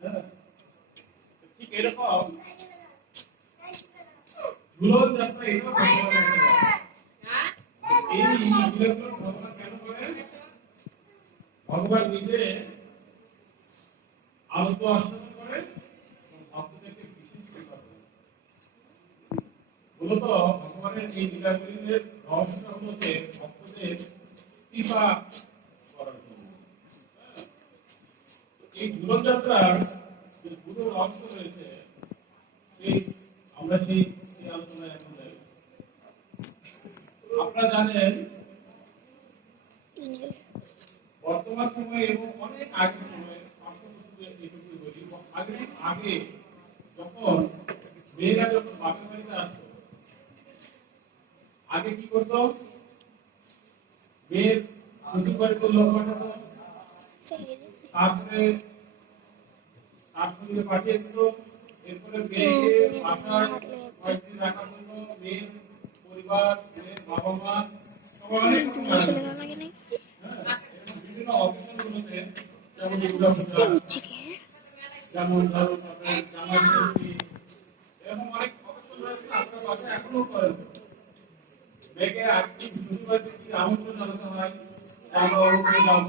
হ্যাঁ? ভগবান নিজে আলোক অষ্টম করেন ভক্তদেরকে বিশেষ মূলত ভগবানের এই লীলাগুলির রহস্যটা হলো ভক্তদের কৃপা এই জীবনযাত্রার যে পুরো রহস্য রয়েছে সেই আমরা সেই আলোচনায় এখন আপনারা জানেন, বর্তমান সময়ে এবং অনেক আগের সময়ে বলি আগে আগে যখন মেয়েরা যখন বাপের বাড়িতে আসতো, আগে কি করতো? মেয়ের শ্বশুর বাড়িতে লোক পাঠাতো তারপরে তার পাঠিয়ে দিত এরপরে মেয়েকে বাসায় কয়েকদিন রাখা হলো মেয়ের পরিবার মেয়ের বাবা মা। হ্যাঁ, বিভিন্ন অকেশনগুলোতে যেমন যেমন ধরো তারপরে এরকম অনেক আপনার বাসায় এখনও করেন। মেয়েকে শ্বশুরবাড়িতে কি আমন্ত্রণ জানাতে হয় যাব যাব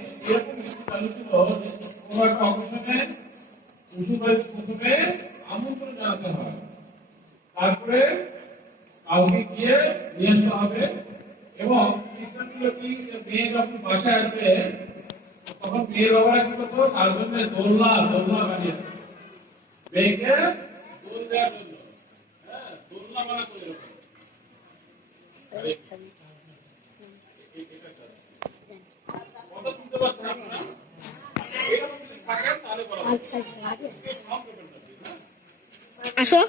এরকম রীতি চালু ছিল যে কোনো একটা অকেশনে শ্বশুরবাড়ির প্রথমে আমন্ত্রণ জানাতে হয় তারপরে কাউকে গিয়ে নিয়ে আসতে হবে এবং সিস্টেম ছিল কি যে মেয়ে যখন বাসায় আসবে তখন মেয়ের বাবারা কি করতো তার জন্য দোলনা দোলনা বানিয়ে মেয়েকে দোল দেওয়ার জন্য হ্যাঁ দোলনা বানা করে রাখতো। আসো।